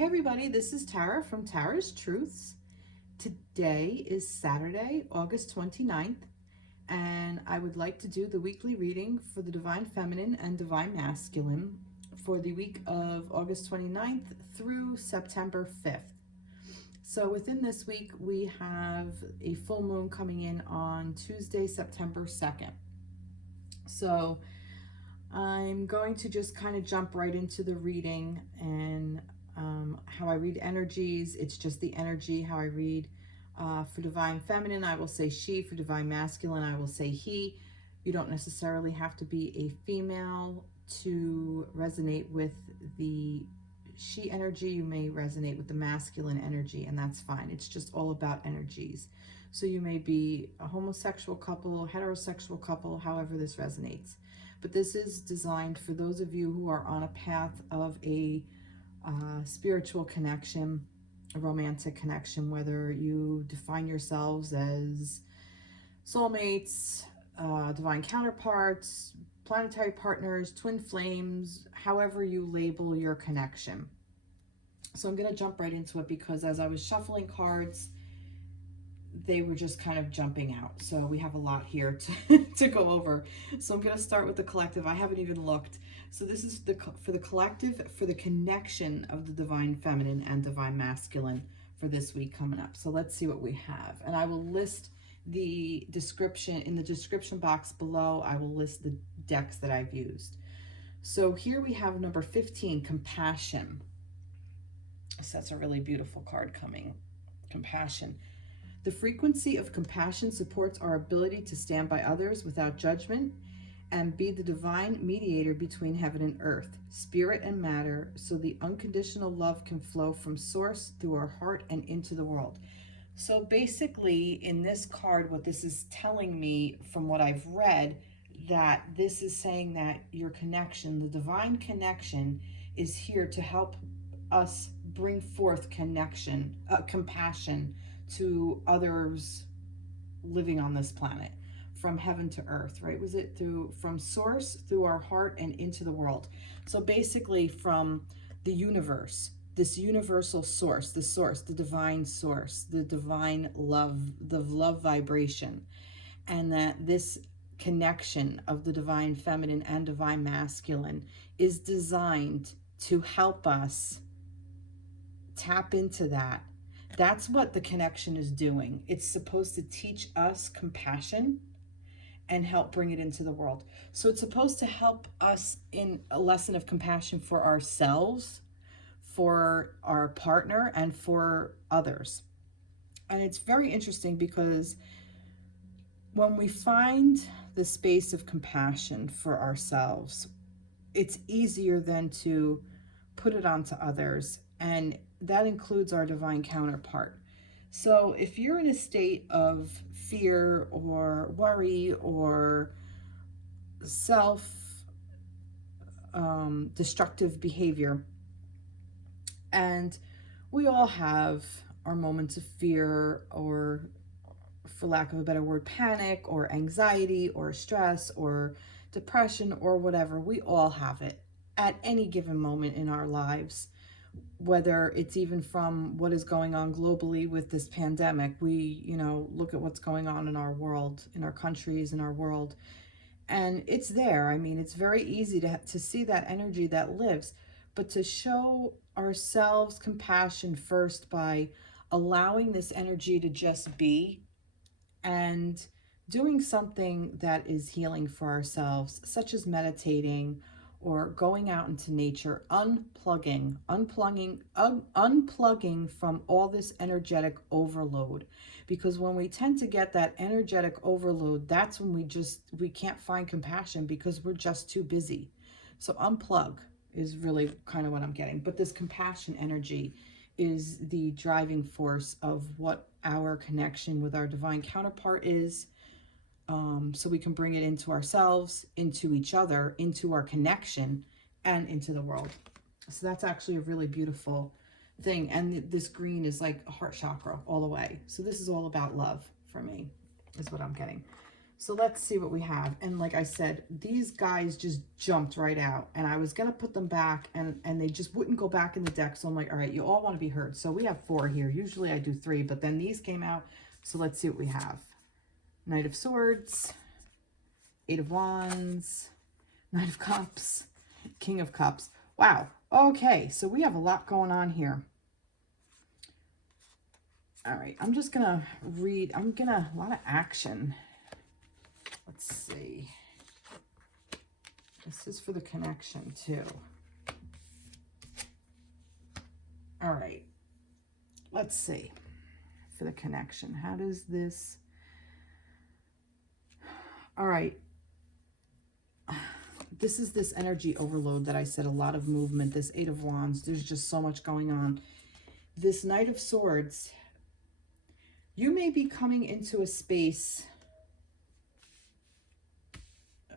Hey everybody, this is Tara from Tara's Truths. Today is Saturday, August 29th, and I would like to do the weekly reading for the Divine Feminine and Divine Masculine for the week of August 29th through September 5th. So within this week, we have a full moon coming in on Tuesday, September 2nd. So I'm going to just kind of jump right into the reading and how I read energies. It's just the energy, how I read. For Divine Feminine, I will say she. For Divine Masculine, I will say he. You don't necessarily have to be a female to resonate with the she energy. You may resonate with the masculine energy, and that's fine. It's just all about energies. So you may be a homosexual couple, heterosexual couple, however this resonates. But this is designed for those of you who are on a path of a spiritual connection, a romantic connection, whether you define yourselves as soulmates, divine counterparts, planetary partners, twin flames, however you label your connection. So I'm going to jump right into it because as I was shuffling cards, they were just kind of jumping out. So we have a lot here to go over. So I'm going to start with the collective. I haven't even looked. So this is for the collective, for the connection of the Divine Feminine and Divine Masculine for this week coming up. So let's see what we have. And I will list the description in the description box below. I will list the decks that I've used. So here we have number 15, compassion. So that's a really beautiful card coming. Compassion. The frequency of compassion supports our ability to stand by others without judgment and be the divine mediator between heaven and earth, spirit and matter, so the unconditional love can flow from source through our heart and into the world. So basically in this card, what this is telling me from what I've read, that this is saying that your connection, the divine connection, is here to help us bring forth connection, compassion to others living on this planet, from heaven to earth, right? Was it from source through our heart and into the world? So basically from the universe, this universal source, the divine source, the divine love, the love vibration, and that this connection of the Divine Feminine and Divine Masculine is designed to help us tap into that. That's what the connection is doing. It's supposed to teach us compassion and help bring it into the world. So it's supposed to help us in a lesson of compassion for ourselves, for our partner, and for others. And it's very interesting because when we find the space of compassion for ourselves, it's easier then to put it onto others, and that includes our divine counterpart. So if you're in a state of fear or worry or self-destructive behavior, and we all have our moments of fear, or for lack of a better word, panic or anxiety or stress or depression or whatever, we all have it at any given moment in our lives. Whether it's even from what is going on globally with this pandemic, we, look at what's going on in our world, in our countries, in our world, and it's there. I mean, it's very easy to see that energy that lives, but to show ourselves compassion first by allowing this energy to just be and doing something that is healing for ourselves, such as meditating or going out into nature, unplugging from all this energetic overload. Because when we tend to get that energetic overload, that's when we can't find compassion because we're just too busy. So unplug is really kind of what I'm getting. But this compassion energy is the driving force of what our connection with our divine counterpart is. So we can bring it into ourselves, into each other, into our connection, and into the world. So that's actually a really beautiful thing. And this green is like a heart chakra all the way. So this is all about love for me, is what I'm getting. So let's see what we have. And like I said, these guys just jumped right out. And I was going to put them back and they just wouldn't go back in the deck. So I'm like, all right, you all want to be heard. So we have 4 here. Usually I do 3, but then these came out. So let's see what we have. Knight of Swords, 8 of Wands, Knight of Cups, King of Cups. Wow. Okay, so we have a lot going on here. All right, I'm just going to read. A lot of action. Let's see. This is for the connection too. All right. Let's see. For the connection. How does this... All right. This is this energy overload that I said, a lot of movement. This 8 of Wands. There's just so much going on. This Knight of Swords. You may be coming into a space...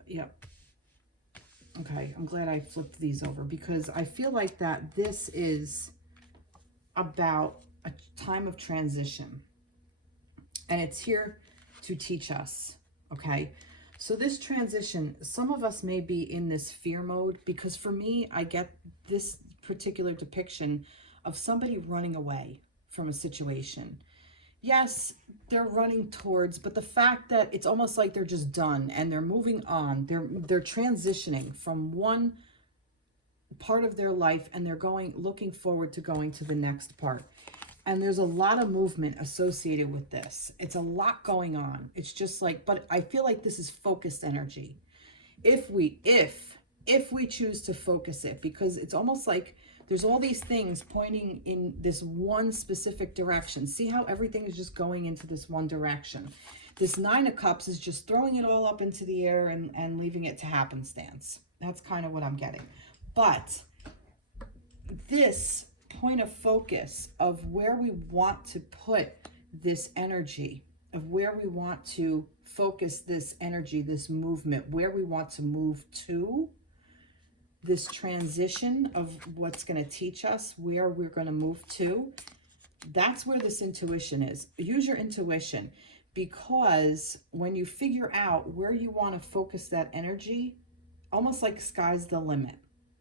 Yep. Okay, I'm glad I flipped these over because I feel like that this is about a time of transition. And it's here to teach us, okay? So this transition, some of us may be in this fear mode because for me, I get this particular depiction of somebody running away from a situation. Yes, they're running towards, but the fact that it's almost like they're just done and they're moving on. They're transitioning from one part of their life and they're looking forward to going to the next part. And there's a lot of movement associated with this. It's a lot going on. It's just like, but I feel like this is focused energy. If we choose to focus it, because it's almost like there's all these things pointing in this one specific direction. See how everything is just going into this one direction. This 9 of Cups is just throwing it all up into the air and leaving it to happenstance. That's kind of what I'm getting. But this point of focus of where we want to put this energy, of where we want to focus this energy, this movement, where we want to move to, this transition of what's going to teach us, where we're going to move to, that's where this intuition is. Use your intuition, because when you figure out where you want to focus that energy, almost like sky's the limit.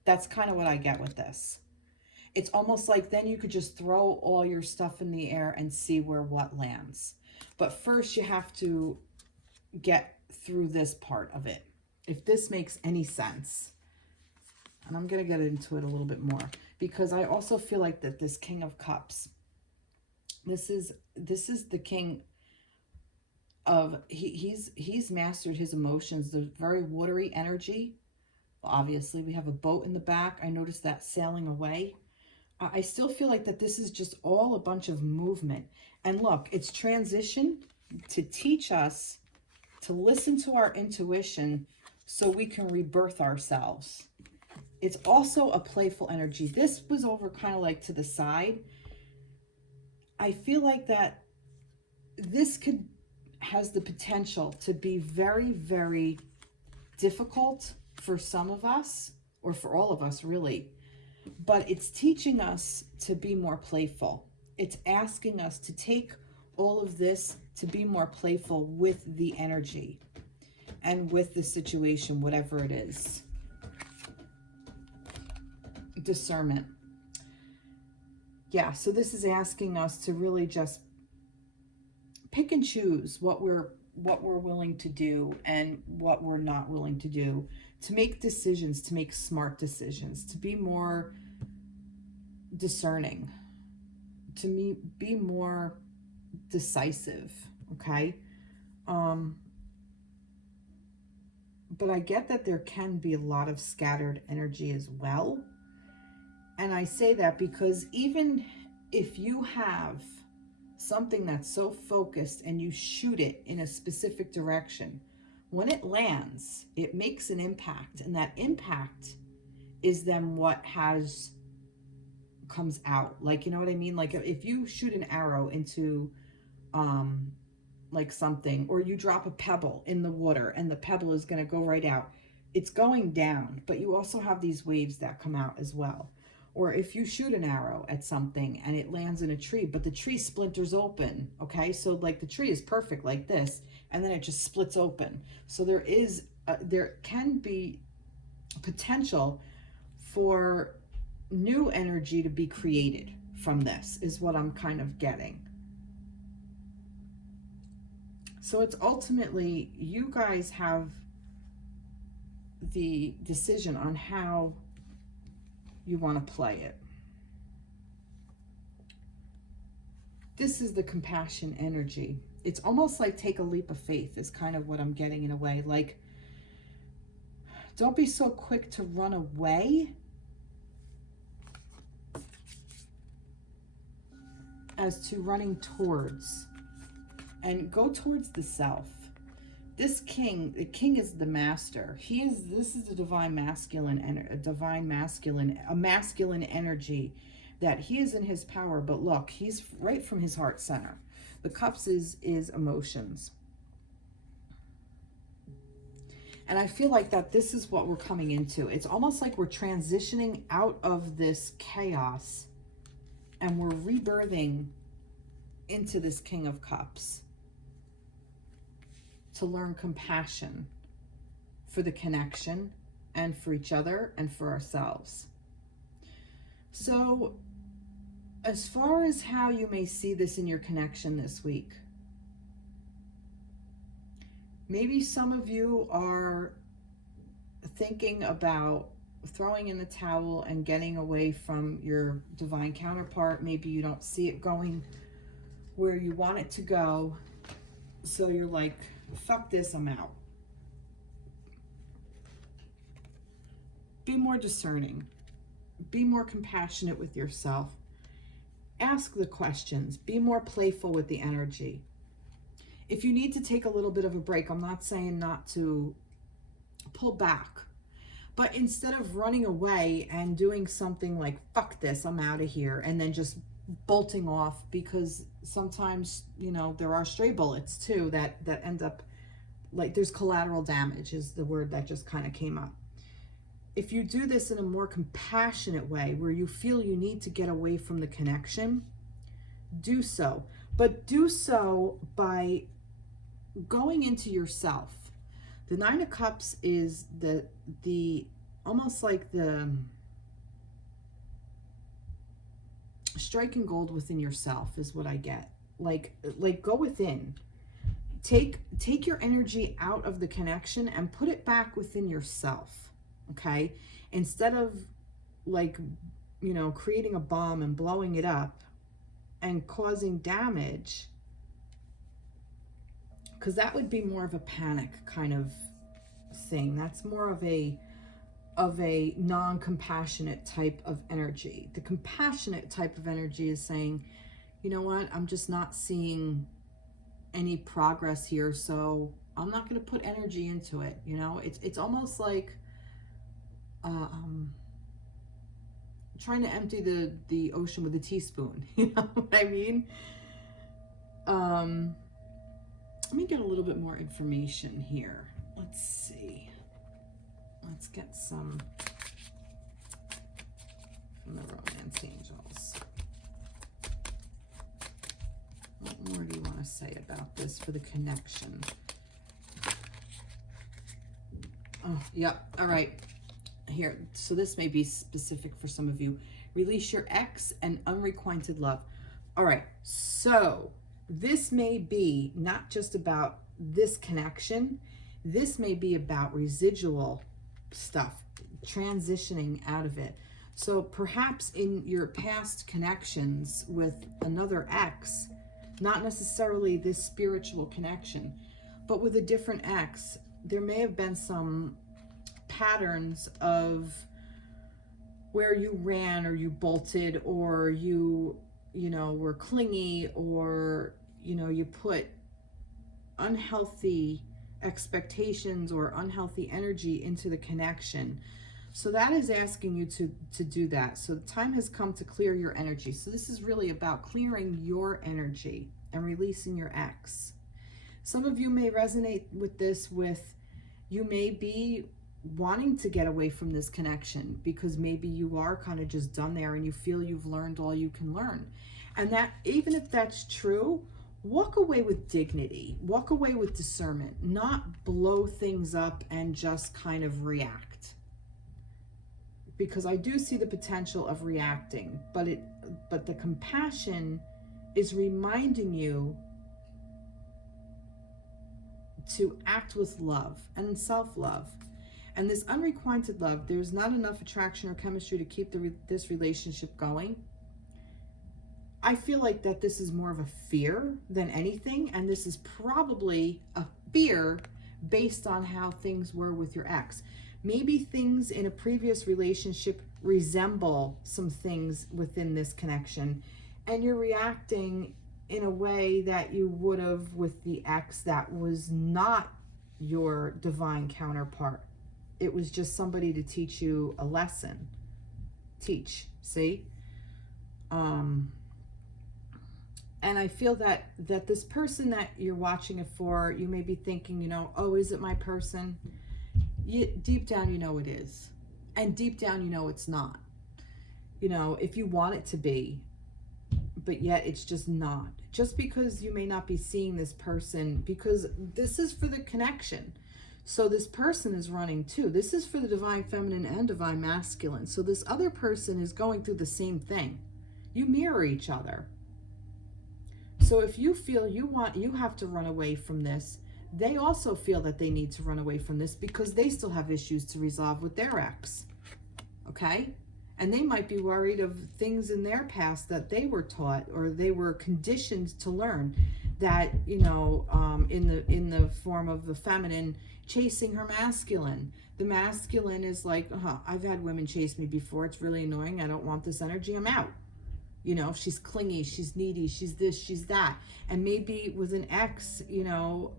That's kind of what I get with this. It's almost like then you could just throw all your stuff in the air and see where what lands. But first you have to get through this part of it, if this makes any sense. And I'm going to get into it a little bit more because I also feel like that this King of Cups, this is the king of, he's mastered his emotions. There's very watery energy. Obviously, we have a boat in the back. I noticed that sailing away. I still feel like that this is just all a bunch of movement. And look, it's transition to teach us to listen to our intuition so we can rebirth ourselves. It's also a playful energy. This was over kind of like to the side. I feel like that this has the potential to be very, very difficult for some of us, or for all of us really. But it's teaching us to be more playful. It's asking us to take all of this to be more playful with the energy and with the situation, whatever it is. Discernment. Yeah, so this is asking us to really just pick and choose what we're willing to do and what we're not willing to do, to make decisions, to make smart decisions, to be more discerning, to be more decisive, okay? But I get that there can be a lot of scattered energy as well. And I say that because even if you have something that's so focused and you shoot it in a specific direction, when it lands, it makes an impact. And that impact is then what comes out. Like, you know what I mean? Like if you shoot an arrow into like something, or you drop a pebble in the water and the pebble is going to go right out, it's going down, but you also have these waves that come out as well. Or if you shoot an arrow at something and it lands in a tree, but the tree splinters open, okay? So like the tree is perfect like this, and then it just splits open. So there can be potential for new energy to be created from this, is what I'm kind of getting. So it's ultimately, you guys have the decision on how you want to play it. This is the compassion energy. It's almost like take a leap of faith is kind of what I'm getting in a way. Like, don't be so quick to run away as to running towards, and go towards the self. This king, the king is the master. This is the divine masculine, a masculine energy, that he is in his power. But look, he's right from his heart center. The cups is emotions. And I feel like that this is what we're coming into. It's almost like we're transitioning out of this chaos and we're rebirthing into this King of Cups to learn compassion for the connection and for each other and for ourselves. So as far as how you may see this in your connection this week, maybe some of you are thinking about throwing in the towel and getting away from your divine counterpart. Maybe you don't see it going where you want it to go. So you're like, fuck this, I'm out. Be more discerning. Be more compassionate with yourself. Ask the questions. Be more playful with the energy. If you need to take a little bit of a break, I'm not saying not to pull back. But instead of running away and doing something like, fuck this, I'm out of here, and then just bolting off, because sometimes, you know, there are stray bullets too that end up, like, there's collateral damage is the word that just kind of came up. If you do this in a more compassionate way, where you feel you need to get away from the connection, do so. But do so by going into yourself. The Nine of Cups is the almost like the striking gold within yourself is what I get. Like go within. Take your energy out of the connection and put it back within yourself. Okay? Instead of, like, you know, creating a bomb and blowing it up and causing damage, because that would be more of a panic kind of thing. That's more of a non-compassionate type of energy. The compassionate type of energy is saying, you know what, I'm just not seeing any progress here, so I'm not going to put energy into it. You know, it's almost like trying to empty the ocean with a teaspoon. You know what I mean? Let me get a little bit more information here. Let's see. Let's get some from the Romance Angels. What more do you want to say about this for the connection? Oh, yep. All right. Here. So this may be specific for some of you. Release your ex and unrequited love. All right. So this may be not just about this connection. This may be about residual stuff, transitioning out of it. So perhaps in your past connections with another ex, not necessarily this spiritual connection, but with a different ex, there may have been some patterns of where you ran or you bolted, or you know, were clingy, or, you know, you put unhealthy expectations or unhealthy energy into the connection. So that is asking you to do that. So the time has come to clear your energy. So this is really about clearing your energy and releasing your ex. Some of you may resonate with this, you may be wanting to get away from this connection because maybe you are kind of just done there and you feel you've learned all you can learn. And that, even if that's true, walk away with dignity, walk away with discernment, not blow things up and just kind of react. Because I do see the potential of reacting, but the compassion is reminding you to act with love and self-love. And this unrequited love, there's not enough attraction or chemistry to keep this relationship going. I feel like that this is more of a fear than anything, and this is probably a fear based on how things were with your ex. Maybe things in a previous relationship resemble some things within this connection, and you're reacting in a way that you would have with the ex that was not your divine counterpart. It was just somebody to teach you a lesson. See? And I feel that this person that you're watching it for, you may be thinking, you know, oh, is it my person? Deep down, you know it is. And deep down, you know it's not. You know, if you want it to be, but yet it's just not. Just because you may not be seeing this person, because this is for the connection. So this person is running too. This is for the divine feminine and divine masculine. So this other person is going through the same thing. You mirror each other. So if you feel you have to run away from this, they also feel that they need to run away from this because they still have issues to resolve with their ex. Okay? And they might be worried of things in their past that they were taught or they were conditioned to learn, that, you know, in the form of the feminine chasing her masculine. The masculine is like, I've had women chase me before. It's really annoying. I don't want this energy. I'm out. You know, she's clingy, she's needy, she's this, she's that. And maybe with an ex, you know,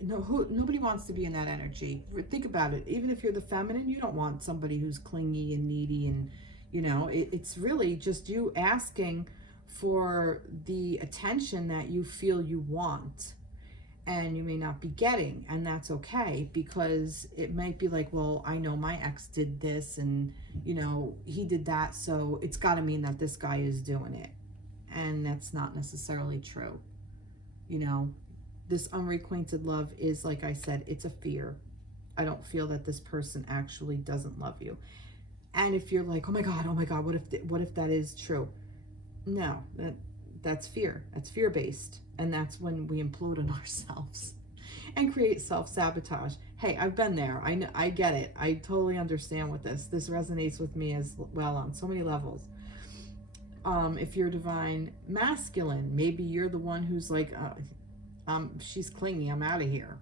nobody wants to be in that energy. Think about it. Even if you're the feminine, you don't want somebody who's clingy and needy. And, you know, it's really just you asking for the attention that you feel you want. And you may not be getting, and that's okay, because it might be like, well, I know my ex did this and, you know, he did that, so it's got to mean that this guy is doing it. And that's not necessarily true. You know, this unrequited love is, like I said, it's a fear. I don't feel that this person actually doesn't love you. And if you're like, oh my God, what if that is true? No, that's fear. That's fear-based. And that's when we implode on ourselves and create self-sabotage. Hey, I've been there. I get it. I totally understand with this. This resonates with me as well on so many levels. If you're divine masculine, maybe you're the one who's like, she's clingy, I'm out of here.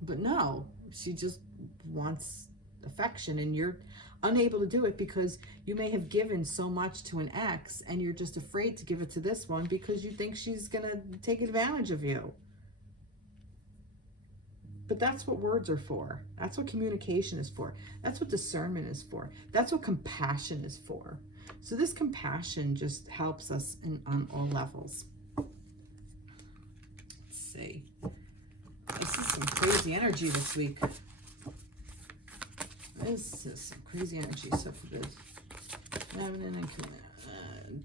But no, she just wants affection, and you're unable to do it because you may have given so much to an ex and you're just afraid to give it to this one because you think she's gonna take advantage of you. But that's what words are for. That's what communication is for. That's what discernment is for. That's what compassion is for. So this compassion just helps us on all levels. Let's see. This is some crazy energy this week. This is some crazy energy. So for this,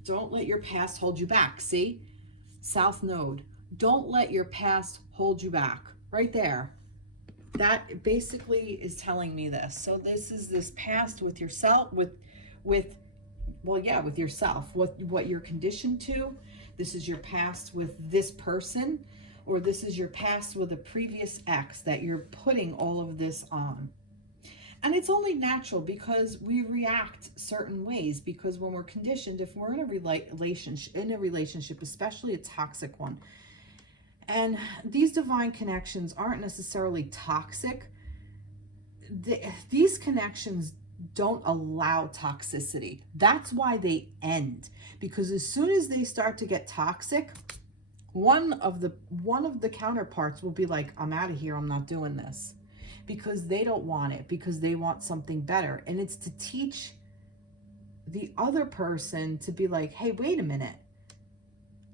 don't let your past hold you back. See? South Node. Don't let your past hold you back. Right there. That basically is telling me this. So this is this past with yourself, with yourself. What you're conditioned to. This is your past with this person, or this is your past with a previous ex that you're putting all of this on. And it's only natural because we react certain ways, because when we're conditioned, if we're in a relationship, especially a toxic one, and these divine connections aren't necessarily toxic, these connections don't allow toxicity. That's why they end, because as soon as they start to get toxic, one of the counterparts will be like, I'm out of here, I'm not doing this. Because they don't want it, because they want something better. And it's to teach the other person to be like, hey, wait a minute.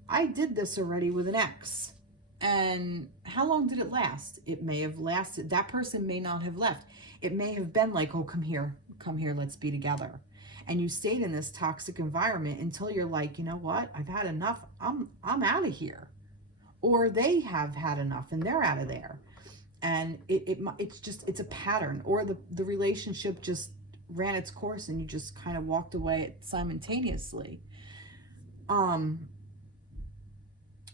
I did this already with an ex. And how long did it last? It may have lasted. That person may not have left. It may have been like, oh, come here, let's be together. And you stayed in this toxic environment until you're like, you know what? I've had enough. I'm out of here. or they have had enough and they're out of there. And it's a pattern, or the relationship just ran its course and you just kind of walked away simultaneously. And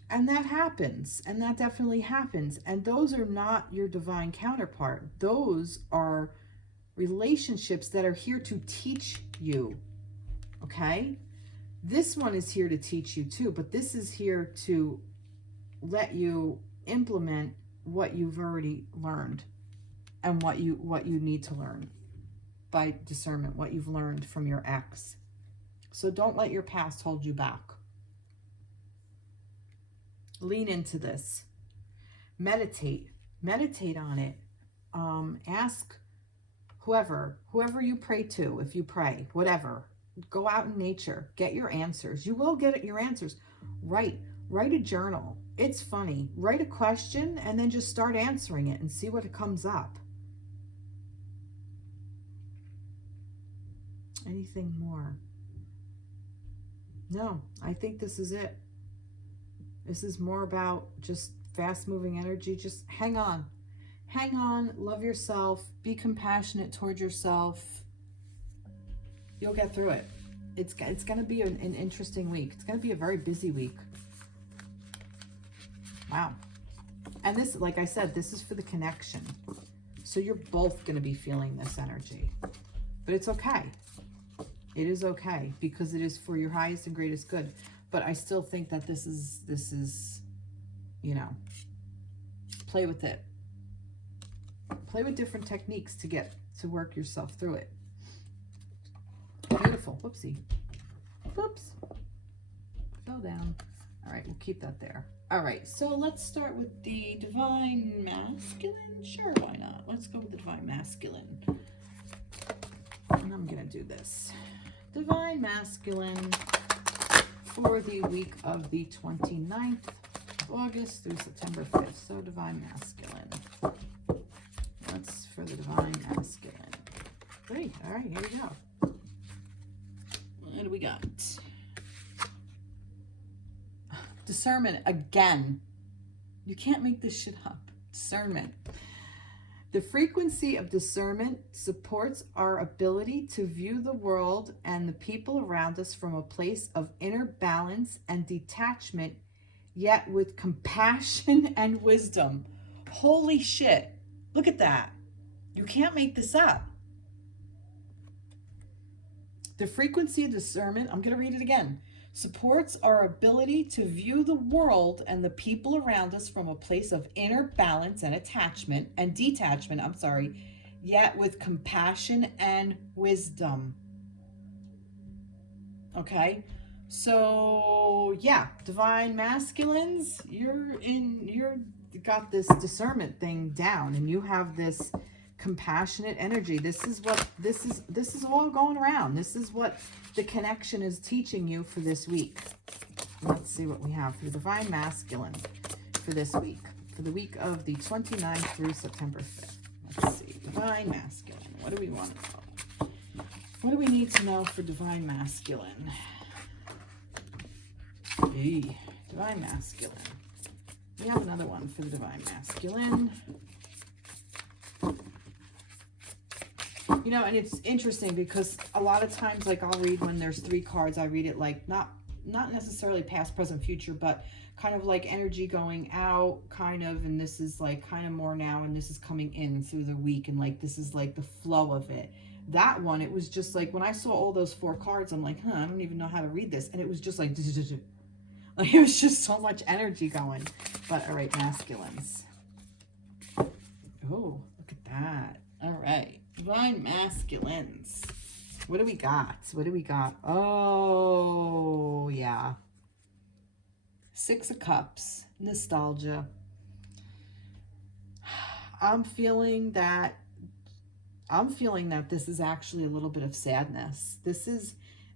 that happens, and that definitely happens. And those are not your divine counterpart. Those are relationships that are here to teach you, okay? This one is here to teach you too, but this is here to let you implement what you've already learned and what you need to learn by discernment, what you've learned from your ex. So don't let your past hold you back. Lean into this. Meditate on it. Ask whoever you pray to, if you pray, whatever. Go out in nature, get your answers. You will get your answers. Write a journal. It's funny. Write a question and then just start answering it and see what comes up. Anything more? No, I think this is it. This is more about just fast-moving energy. Just hang on. Hang on. Love yourself. Be compassionate toward yourself. You'll get through it. It's going to be an interesting week. It's going to be a very busy week. Wow. And this, like I said, this is for the connection. So you're both going to be feeling this energy. But it's okay. It is okay, because it is for your highest and greatest good. But I still think that this is, you know, play with it. Play with different techniques to work yourself through it. Beautiful. Whoopsie. Whoops. Fell down. All right, we'll keep that there. All right, so let's start with the Divine Masculine. Sure, why not? Let's go with the Divine Masculine. And I'm going to do this. Divine Masculine for the week of the 29th of August through September 5th. So Divine Masculine. That's for the Divine Masculine. Great. All right, here we go. What do we got? Discernment again. You can't make this shit up. Discernment. The frequency of discernment supports our ability to view the world and the people around us from a place of inner balance and detachment, yet with compassion and wisdom. Holy shit. Look at that. You can't make this up. The frequency of discernment, I'm going to read it again, supports our ability to view the world and the people around us from a place of inner balance and detachment, yet with compassion and wisdom. Okay? So, yeah, Divine Masculines, you got this discernment thing down, and you have this compassionate energy. This is all going around. This is what the connection is teaching you for this week. Let's see what we have for the Divine Masculine for this week, for the week of the 29th through September 5th. Let's see. Divine Masculine. What do we want to know? What do we need to know for Divine Masculine? Hey, Divine Masculine. We have another one for the Divine Masculine. You know, and it's interesting because a lot of times, like, I'll read when there's 3 cards, I read it like not necessarily past, present, future, but kind of like energy going out, kind of, and this is like kind of more now, and this is coming in through the week, and like this is like the flow of it. That one, it was just like when I saw all those 4 cards, I'm like, I don't even know how to read this, and it was just like, like it was just so much energy going. But all right, masculines. Oh, look at that. All right. Divine Masculines. What do we got? What do we got? Oh, yeah. 6 of Cups. Nostalgia. I'm feeling that this is actually a little bit of sadness. This is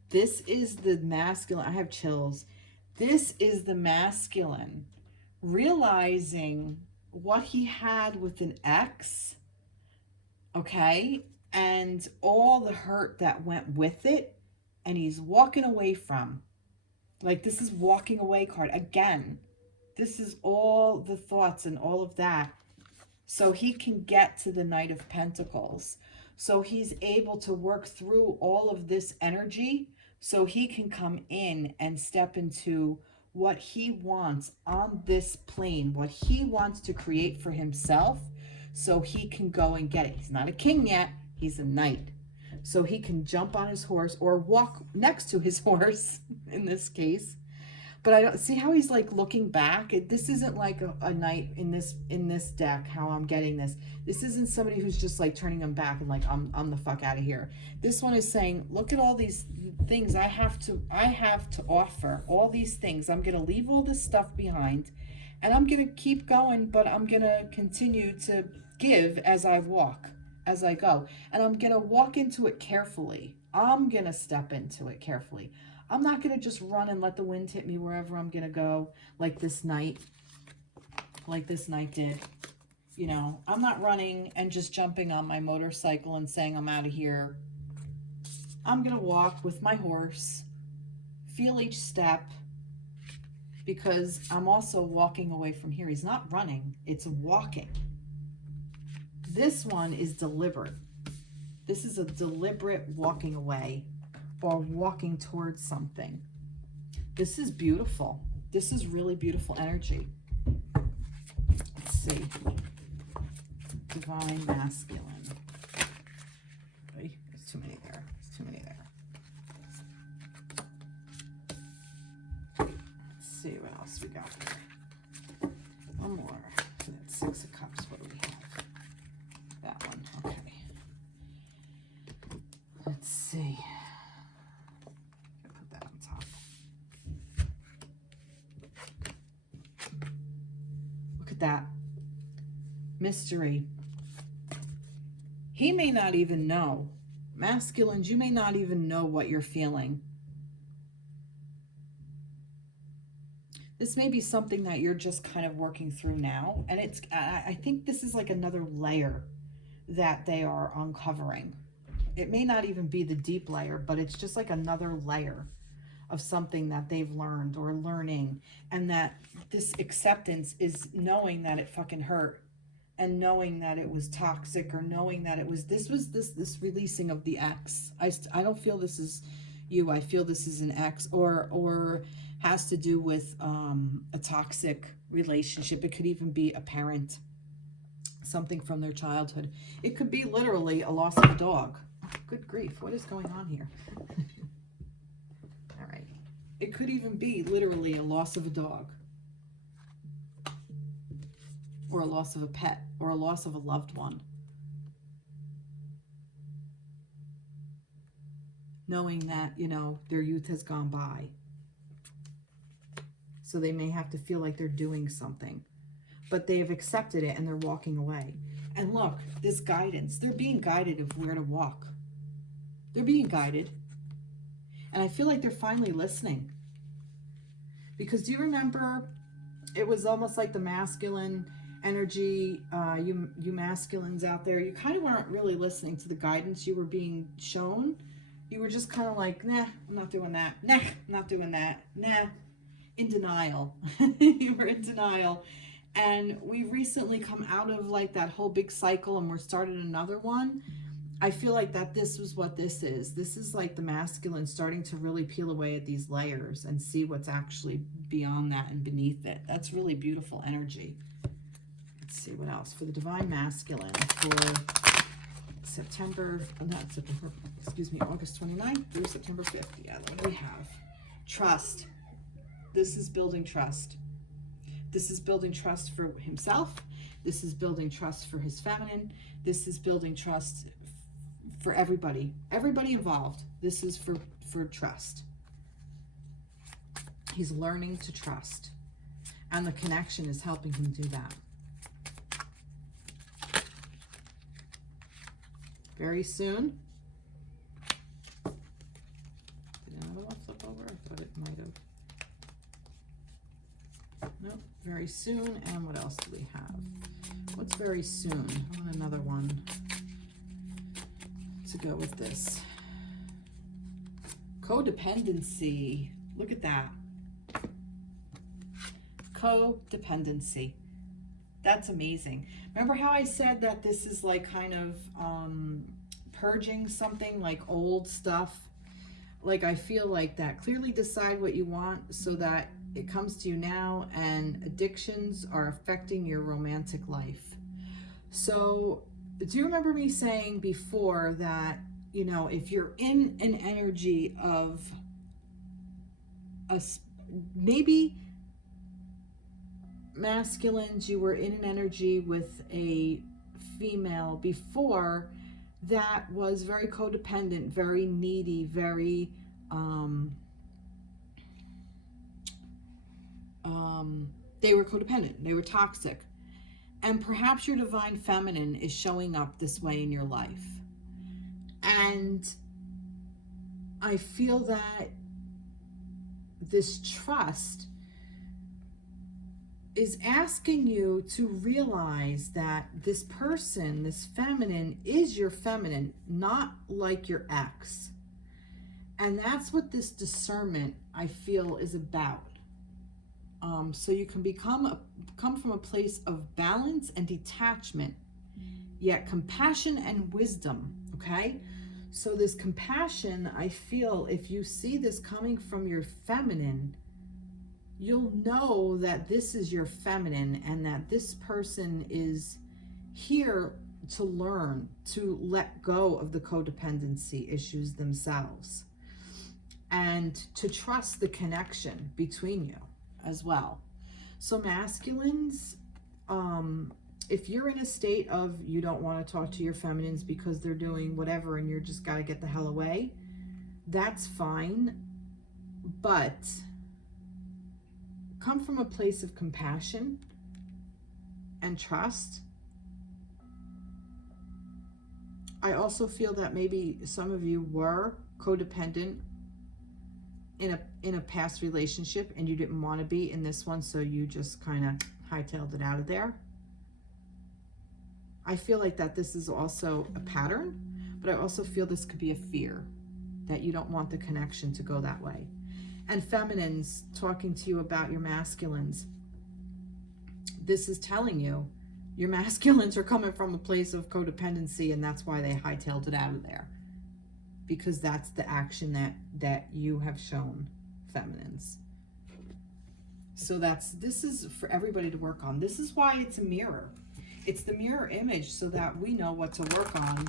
the masculine. I have chills. This is the masculine realizing what he had with an ex. Okay, and all the hurt that went with it, and he's walking away from. Like, this is walking away card. Again, This is all the thoughts and all of that. So he can get to the Knight of Pentacles. So he's able to work through all of this energy so he can come in and step into what he wants on this plane, what he wants to create for himself, so he can go and get it. He's not a king yet, he's a knight. So he can jump on his horse or walk next to his horse in this case. But I don't see how he's like looking back. This isn't like a knight in this deck, how I'm getting this. This isn't somebody who's just like turning them back and like, I'm the fuck out of here. This one is saying, look at all these things I have to offer, all these things. I'm going to leave all this stuff behind and I'm going to keep going, but I'm going to continue to give as I walk, as I go. And I'm going to walk into it carefully. I'm going to step into it carefully. I'm not going to just run and let the wind hit me wherever I'm going to go like this knight did. You know, I'm not running and just jumping on my motorcycle and saying I'm out of here. I'm going to walk with my horse, feel each step, because I'm also walking away from here. He's not running, it's walking. This one is deliberate. This is a deliberate walking away or walking towards something. This is beautiful. This is really beautiful energy. Let's see. Divine masculine. There's too many there. There's too many there. Let's see what else we got here. One more. That's 6 of Cups. What do we have? That one. Okay. Let's see. Put that on top. Look at that. Mystery. He may not even know. Masculines, you may not even know what you're feeling. This may be something that you're just kind of working through now. And I think this is like another layer that they are uncovering. It may not even be the deep layer, but it's just like another layer of something that they've learned or learning. And that this acceptance is knowing that it fucking hurt. And knowing that it was toxic, or knowing that it was this releasing of the ex. I don't feel this is you. I feel this is an ex, or has to do with a toxic relationship. It could even be a parent, something from their childhood. It could be literally a loss of a dog. Good grief, what is going on here? All right. It could even be literally a loss of a dog, or a loss of a pet, or a loss of a loved one. Knowing that, you know, their youth has gone by. So they may have to feel like they're doing something. But they have accepted it and they're walking away. And look, this guidance, they're being guided of where to walk. They're being guided. And I feel like they're finally listening. Because do you remember, it was almost like the masculine energy, you masculines out there, you kind of weren't really listening to the guidance you were being shown. You were just kind of like, nah, I'm not doing that. Nah, I'm not doing that. Nah, in denial. You were in denial. And we recently come out of like that whole big cycle and we're starting another one. I feel like that this was what this is. This is like the masculine starting to really peel away at these layers and see what's actually beyond that and beneath it. That's really beautiful energy. Let's see what else for the divine masculine for August 29th through September 5th. Yeah, what do we have? Trust. This is building trust. This is building trust for himself. This is building trust for his feminine. This is building trust for everybody. Everybody involved. This is for trust. He's learning to trust. And the connection is helping him do that. Very soon. Did another one flip over? I thought it might have. Nope. Very soon. And what else do we have? What's very soon? I want another one to go with this. Codependency. Look at that. Codependency. That's amazing. Remember how I said that this is like kind of purging something, like old stuff? Like, I feel like that. Clearly decide what you want so that it comes to you now, and addictions are affecting your romantic life. So do you remember me saying before that, you know, if you're in an energy of maybe masculines, you were in an energy with a female before that was very codependent, very needy, very they were codependent, they were toxic. And perhaps your divine feminine is showing up this way in your life. And I feel that this trust is asking you to realize that this person, this feminine, is your feminine, not like your ex. And that's what this discernment, I feel, is about. So you can come from a place of balance and detachment, yet compassion and wisdom, okay? So this compassion, I feel, if you see this coming from your feminine, you'll know that this is your feminine and that this person is here to learn, to let go of the codependency issues themselves, and to trust the connection between you as well. So masculines, if you're in a state of you don't want to talk to your feminines because they're doing whatever and you're just got to get the hell away, that's fine. But come from a place of compassion and trust. I also feel that maybe some of you were codependent in a past relationship and you didn't want to be in this one, so you just kind of hightailed it out of there. I feel like that this is also a pattern, but I also feel this could be a fear that you don't want the connection to go that way. And feminines, talking to you about your masculines, this is telling you your masculines are coming from a place of codependency, and that's why they hightailed it out of there, because that's the action that you have shown feminines. So this is for everybody to work on. This is why it's a mirror. It's the mirror image so that we know what to work on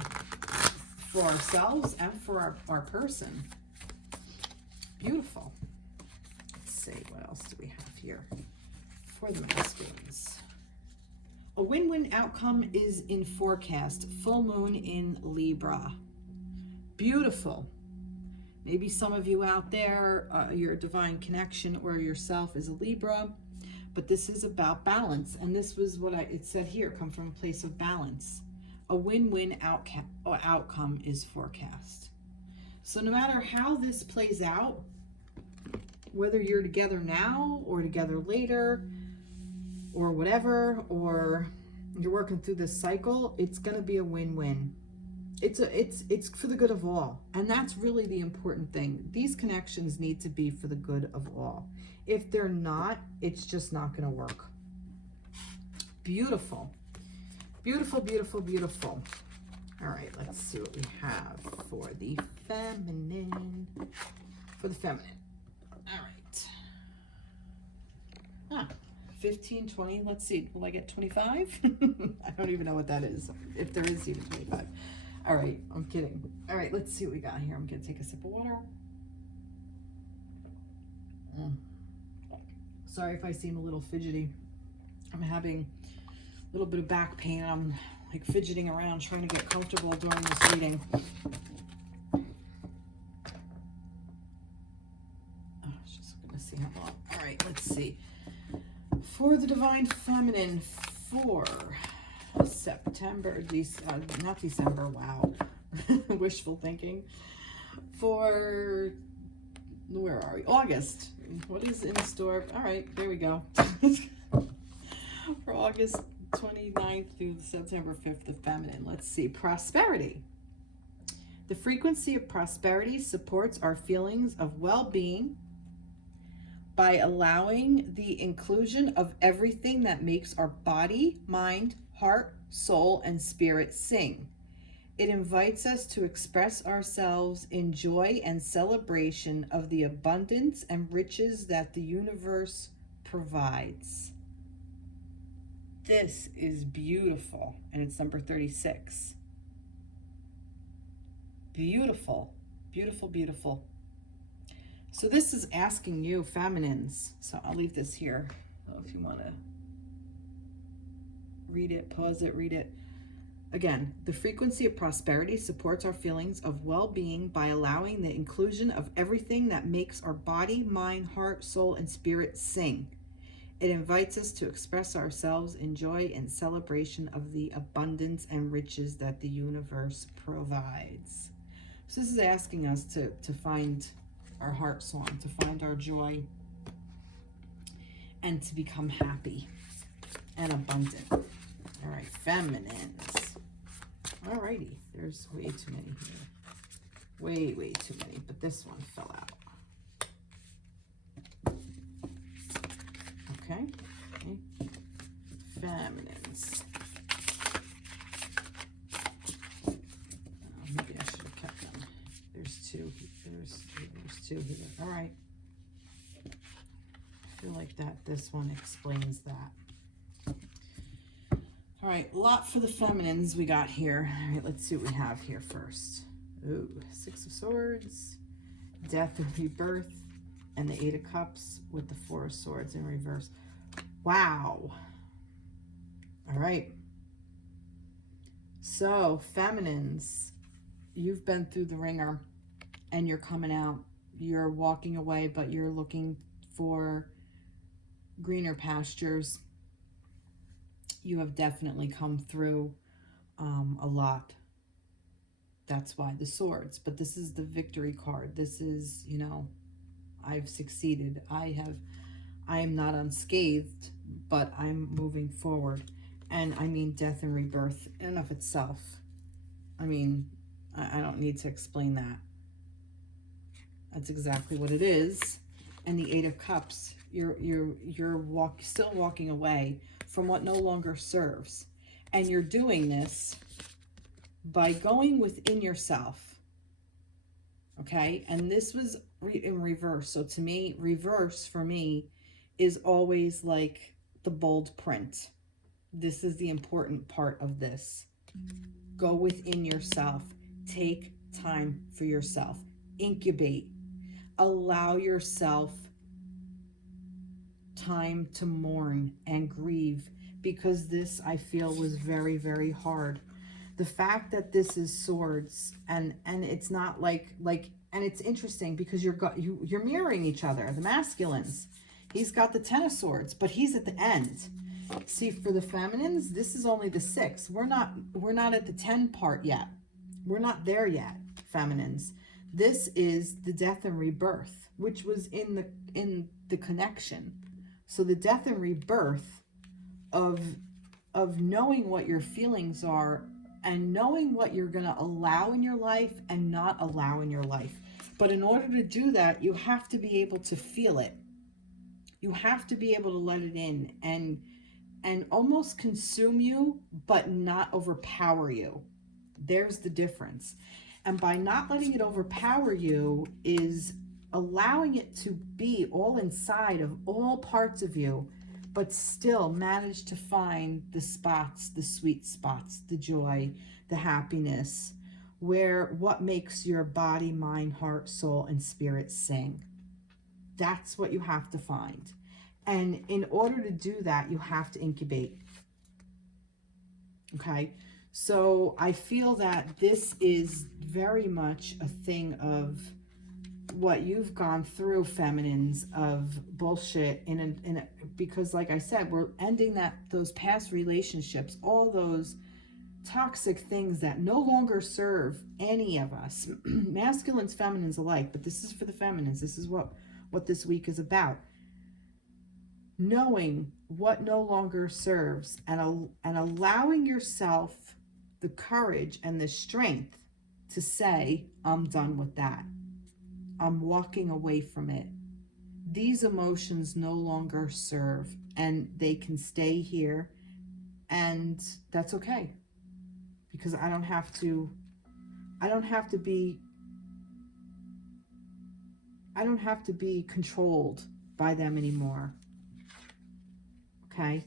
for ourselves and for our person. Beautiful. Let's see, what else do we have here for the masculines? A win-win outcome is in forecast. Full moon in Libra. Beautiful. Maybe some of you out there, your divine connection or yourself is a Libra, but this is about balance. And this was what it said here, come from a place of balance. A win-win outcome is forecast. So no matter how this plays out, whether you're together now or together later or whatever, or you're working through this cycle, it's going to be a win-win. It's for the good of all. And that's really the important thing. These connections need to be for the good of all. If they're not, it's just not going to work. Beautiful. Beautiful, beautiful, beautiful. All right, let's see what we have for the feminine. For the feminine. All right. 15, 20. Let's see. Will I get 25? I don't even know what that is. If there is even 25. All right, I'm kidding. All right, let's see what we got here. I'm going to take a sip of water. Sorry if I seem a little fidgety. I'm having a little bit of back pain. I'm like fidgeting around trying to get comfortable during this reading. Just going to see how long. All right, let's see. For the divine feminine, for September, not December, wow, wishful thinking. For, where are we? August. What is in store? All right, there we go. For August 29th through September 5th, the feminine. Let's see. Prosperity. The frequency of prosperity supports our feelings of well-being, by allowing the inclusion of everything that makes our body, mind, heart, soul, and spirit sing. It invites us to express ourselves in joy and celebration of the abundance and riches that the universe provides. This is beautiful, and it's number 36. Beautiful, beautiful, beautiful. So this is asking you, feminines. So I'll leave this here. So if you want to read it, pause it, read it. Again, the frequency of prosperity supports our feelings of well-being by allowing the inclusion of everything that makes our body, mind, heart, soul, and spirit sing. It invites us to express ourselves in joy and celebration of the abundance and riches that the universe provides. So this is asking us to find our heart song, to find our joy, and to become happy and abundant. All right, feminines. All righty, there's way too many here. Way too many, but this one fell out. Okay. Feminines. Maybe I should have kept them. There's two. There's two here. All right. I feel like this one explains that. All right, a lot for the feminines we got here. All right, let's see what we have here first. Ooh, 6 of Swords, Death and Rebirth, and the 8 of Cups with the 4 of Swords in reverse. Wow. All right. So, feminines, you've been through the ringer and you're coming out. You're walking away, but you're looking for greener pastures. You have definitely come through a lot. That's why the Swords. But this is the victory card. This is, you know, I've succeeded. I am not unscathed, but I'm moving forward. And I mean, death and rebirth in and of itself. I mean, I don't need to explain that. That's exactly what it is. And the 8 of Cups, you're still walking away from what no longer serves. And you're doing this by going within yourself. Okay? And this was in reverse. So to me, reverse for me is always like the bold print. This is the important part of this. Go within yourself. Take time for yourself. Incubate. Allow yourself time to mourn and grieve, because this, I feel, was very, very hard. The fact that this is Swords, and it's not like and it's interesting because you're mirroring each other. The masculines, he's got the 10 of Swords, but he's at the end. See, for the feminines, this is only the 6. We're not at the 10 part yet. We're not there yet, feminines. This is the death and rebirth, which was in the connection. So the death and rebirth of knowing what your feelings are and knowing what you're going to allow in your life and not allow in your life. But in order to do that, you have to be able to feel it. You have to be able to let it in and almost consume you, but not overpower you. There's the difference. And by not letting it overpower you is allowing it to be all inside of all parts of you, but still manage to find the spots, the sweet spots, the joy, the happiness, where what makes your body, mind, heart, soul, and spirit sing. That's what you have to find. And in order to do that, you have to incubate. Okay? So I feel that this is very much a thing of what you've gone through, feminines, of bullshit because like I said, we're ending those past relationships, all those toxic things that no longer serve any of us, masculines, feminines alike. But this is for the feminines. This is what this week is about. Knowing what no longer serves and allowing yourself the courage and the strength to say, I'm done with that. I'm walking away from it. these emotions no longer serve, and they can stay here, and that's okay, because I don't have to be controlled by them anymore. Okay?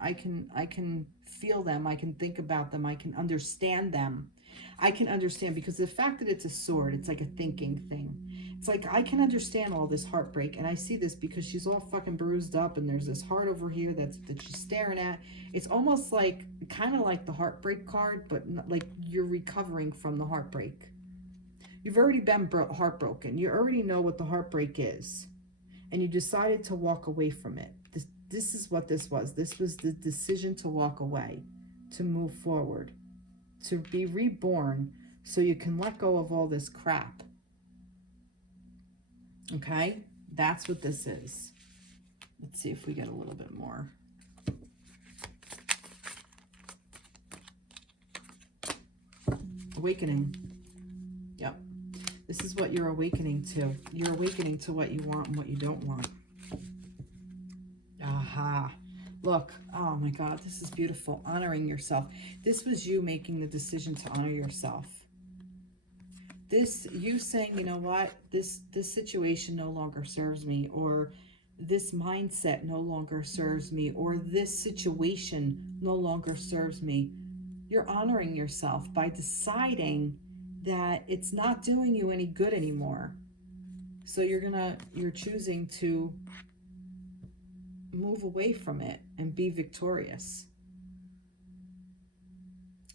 I can feel them, I can think about them, I can understand them. I can understand, because the fact that it's a sword, it's like a thinking thing. It's like, I can understand all this heartbreak, and I see this because she's all fucking bruised up, and there's this heart over here that she's staring at. It's almost like, kind of like the heartbreak card, but not, like you're recovering from the heartbreak. You've already been heartbroken. You already know what the heartbreak is, and you decided to walk away from it. This is what this was. This was the decision to walk away, to move forward, to be reborn, so you can let go of all this crap. Okay? That's what this is. Let's see if we get a little bit more. Awakening. Yep. This is what you're awakening to. You're awakening to what you want and what you don't want. Aha. Look. Oh my God. This is beautiful. Honoring yourself. This was you making the decision to honor yourself. This, you saying, you know what? This situation no longer serves me, or this mindset no longer serves me, or this situation no longer serves me. You're honoring yourself by deciding that it's not doing you any good anymore. So you're choosing to move away from it and be victorious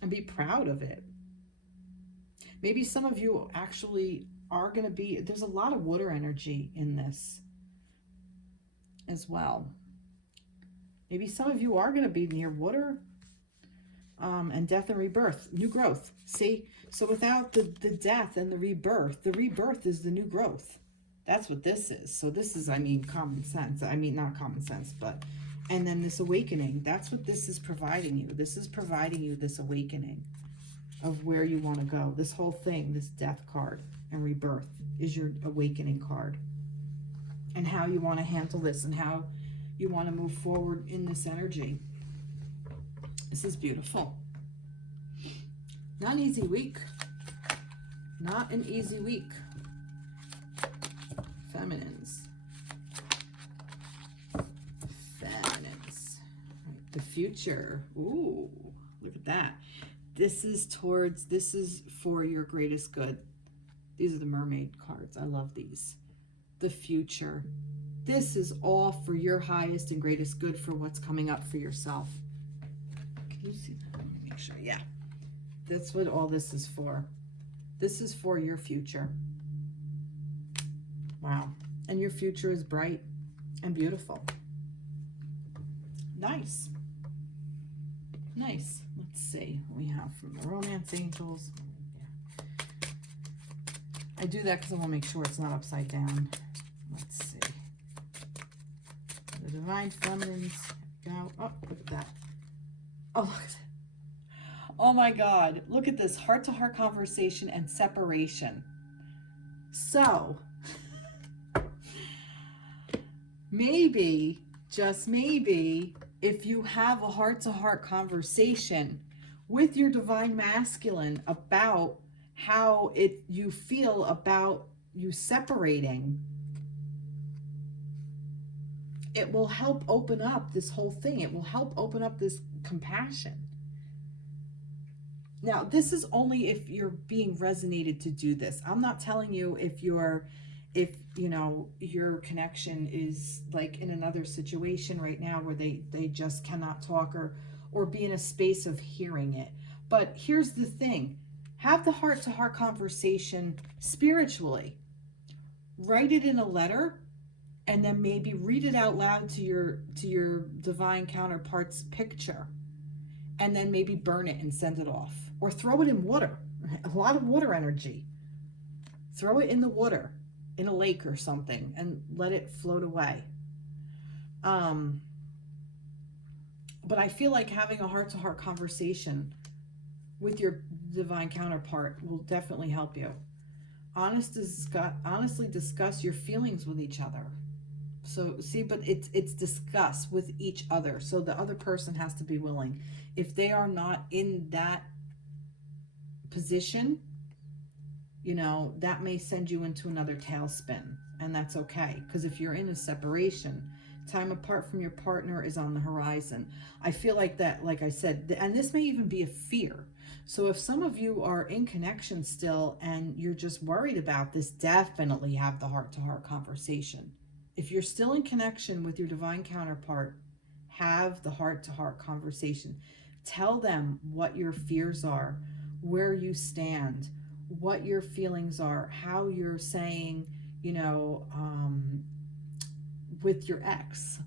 and be proud of it. Maybe some of you actually are going to be, there's a lot of water energy in this as well. Maybe some of you are going to be near water, and death and rebirth, new growth. See, so without the death and the rebirth is the new growth. That's what this is. So this is, I mean, common sense. I mean, not common sense, but, and then this awakening, that's what this is providing you. This is providing you this awakening of where you want to go. This whole thing, this death card and rebirth, is your awakening card. And how you want to handle this, and how you want to move forward in this energy. This is beautiful. Not an easy week. Not an easy week. Feminines. Feminines. Right, the future. Ooh, look at that. This is for your greatest good. These are the mermaid cards. I love these. The future. This is all for your highest and greatest good, for what's coming up for yourself. Can you see that? Let me make sure. Yeah. That's what all this is for. This is for your future. Wow. And your future is bright and beautiful. Nice. Nice. Let's see what we have from the romance angels. Yeah. I do that because I want to make sure it's not upside down. Let's see. The divine feminines. Go. Oh, look at that. Oh, look at that. Oh my God. Look at this. Heart-to-heart conversation and separation. So, maybe, just maybe, if you have a heart-to-heart conversation with your divine masculine about how you feel about you separating, it will help open up this whole thing. It will help open up this compassion. Now, this is only if you're being resonated to do this. I'm not telling you if you know, your connection is like in another situation right now where they just cannot talk or be in a space of hearing it. But here's the thing. Have the heart-to-heart conversation spiritually. Write it in a letter, and then maybe read it out loud to your divine counterpart's picture. And then maybe burn it and send it off. Or throw it in water. A lot of water energy. Throw it in the water, in a lake or something, and let it float away. But I feel like having a heart-to-heart conversation with your divine counterpart will definitely help you. Honestly discuss your feelings with each other. So see, but it's discussed with each other. So the other person has to be willing. If they are not in that position, you know, that may send you into another tailspin, and that's okay. Because if you're in a separation, time apart from your partner is on the horizon. I feel like that, like I said, and this may even be a fear. So if some of you are in connection still and you're just worried about this, definitely have the heart-to-heart conversation. If you're still in connection with your divine counterpart, have the heart-to-heart conversation. Tell them what your fears are, where you stand, what your feelings are, how you're saying, you know, with your ex.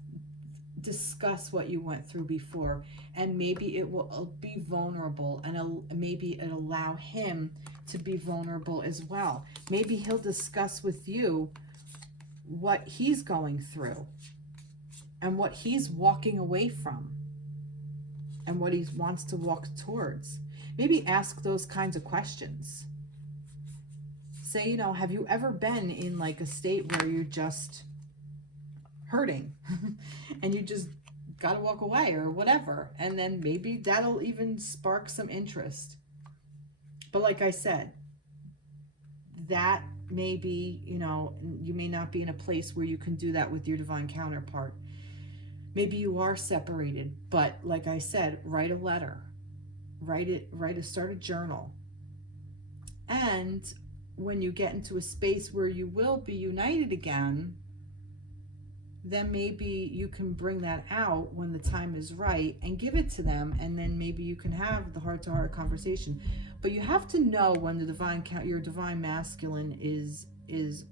Discuss what you went through before, and maybe it will be vulnerable, and maybe it'll allow him to be vulnerable as well. Maybe he'll discuss with you what he's going through and what he's walking away from and what he wants to walk towards. Maybe ask those kinds of questions. Say, you know, have you ever been in like a state where you're just hurting and you just got to walk away or whatever? And then maybe that'll even spark some interest. But like I said, that may be, you know, you may not be in a place where you can do that with your divine counterpart. Maybe you are separated, but like I said, write a letter, start a journal. And when you get into a space where you will be united again, then maybe you can bring that out when the time is right and give it to them, and then maybe you can have the heart-to-heart conversation. But you have to know when your divine masculine is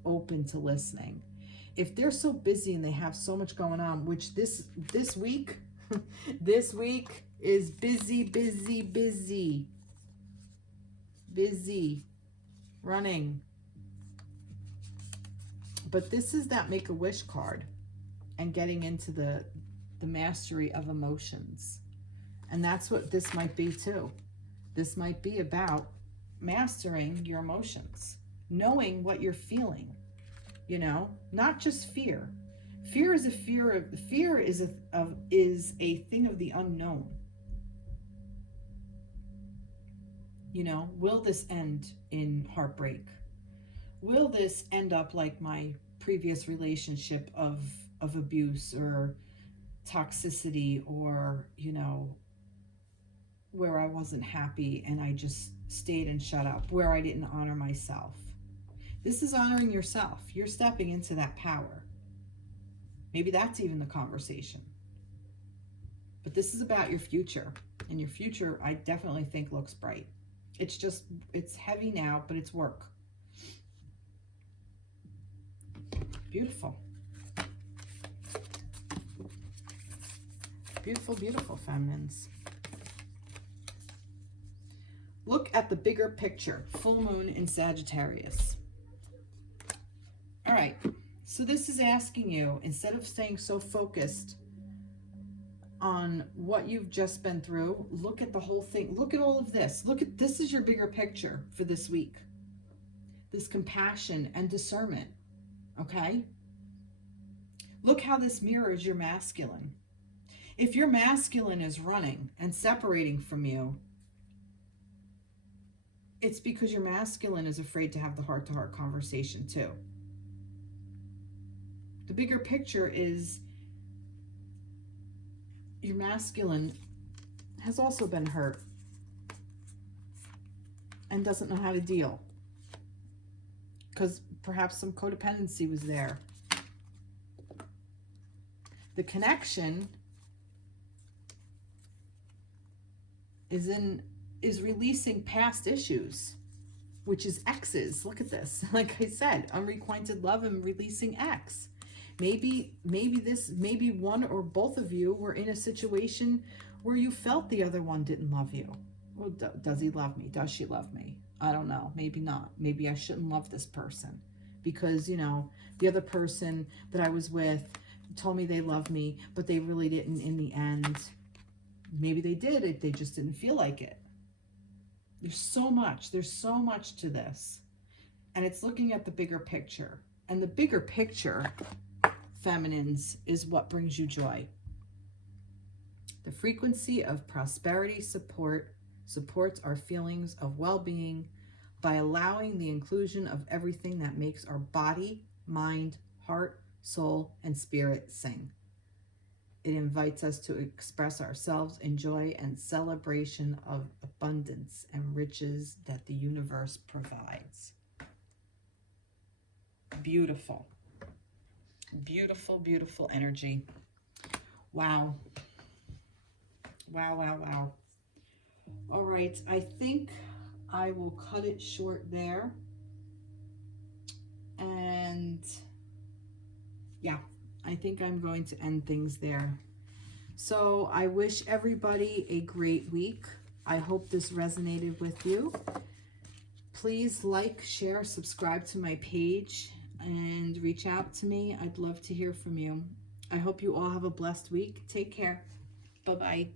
open to listening. If they're so busy and they have so much going on, which this week this week is busy running. But this is that Make-A-Wish card and getting into the mastery of emotions. And that's what this might be too. This might be about mastering your emotions, knowing what you're feeling, you know, not just fear. Fear is a thing of the unknown. You know, will this end in heartbreak? Will this end up like my previous relationship of abuse or toxicity, or, you know, where I wasn't happy and I just stayed and shut up, where I didn't honor myself? This is honoring yourself. You're stepping into that power. Maybe that's even the conversation. But this is about your future. And your future, I definitely think, looks bright. It's heavy now, but it's work. Beautiful. Beautiful, beautiful feminines. Look at the bigger picture. Full moon in Sagittarius. All right. So this is asking you, instead of staying so focused on what you've just been through, look at the whole thing. Look at all of this. This is your bigger picture for this week. This compassion and discernment. Okay? Look how this mirrors your masculine. If your masculine is running and separating from you, it's because your masculine is afraid to have the heart-to-heart conversation too. The bigger picture is your masculine has also been hurt and doesn't know how to deal, because perhaps some codependency was there. The connection is releasing past issues, which is exes. Look at this. Like I said, unrequited love and releasing ex. Maybe one or both of you were in a situation where you felt the other one didn't love you. Well, does he love me? Does she love me? I don't know. Maybe not. Maybe I shouldn't love this person because, you know, the other person that I was with told me they loved me, but they really didn't in the end. Maybe they did. They just didn't feel like it. There's so much to this. And it's looking at the bigger picture. And the bigger picture feminines is what brings you joy. The frequency of prosperity supports our feelings of well-being by allowing the inclusion of everything that makes our body, mind, heart, soul, and spirit sing. It invites us to express ourselves in joy and celebration of abundance and riches that the universe provides. Beautiful. Beautiful, beautiful energy. Wow. Wow, wow, wow. All right, I think I will cut it short there. And yeah, I think I'm going to end things there. So I wish everybody a great week. I hope this resonated with you. Please like, share, subscribe to my page, and reach out to me. I'd love to hear from you. I hope you all have a blessed week. Take care. Bye-bye.